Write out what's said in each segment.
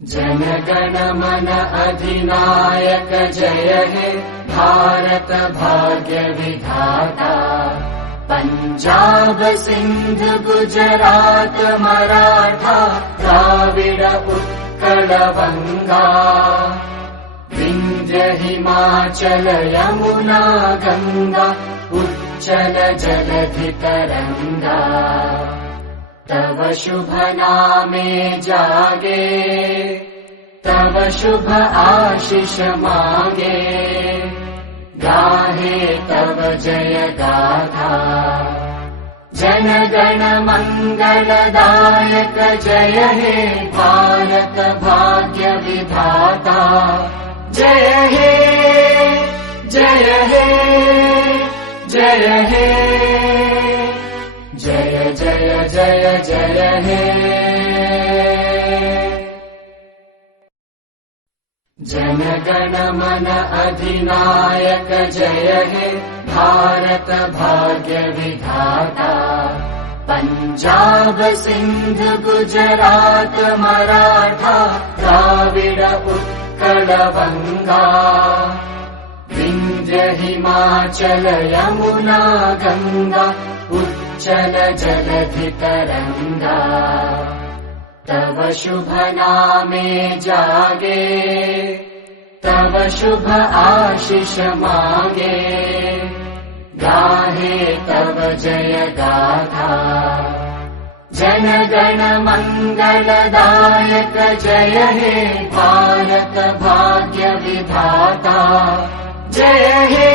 जनगण मन अधिनायक जय हे भारत भाग्य विधाता। पंजाब सिंध गुजरात मराठा द्राविड उत्कल बंगा। विंध्य हिमाचल यमुना गंगा उच्चल जलधि तरंगा। तव शुभ नामे जागे तव शुभ आशीष मागे। गाहे तव जय गाथा जनगण मंगलदायक जय हे भारत भाग्य विधाता। जय हे जय हे जय हे जय जय जय जय हे। जनगण मन अधिनायक जय हे भारत भाग्य विधाता। पंजाब सिंध गुजरात मराठा द्राविड उत्कल बंगा। विंध्य हिमाचल यमुना गंगा उच्चल जलधि तरंगा। तव शुभ नामे जागे तव शुभ आशीष मागे। गाहे तव जय गाथा जनगण मंगलदायक जय हे भारत भाग्य विधाता। जय हे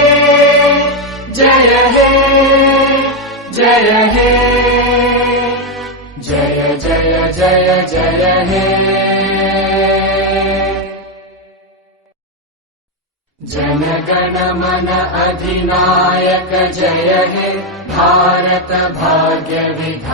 जय हे जय हे जय जय जय जय हे। जनगण मन अधिनायक जय हे भारत भाग्य विधाता।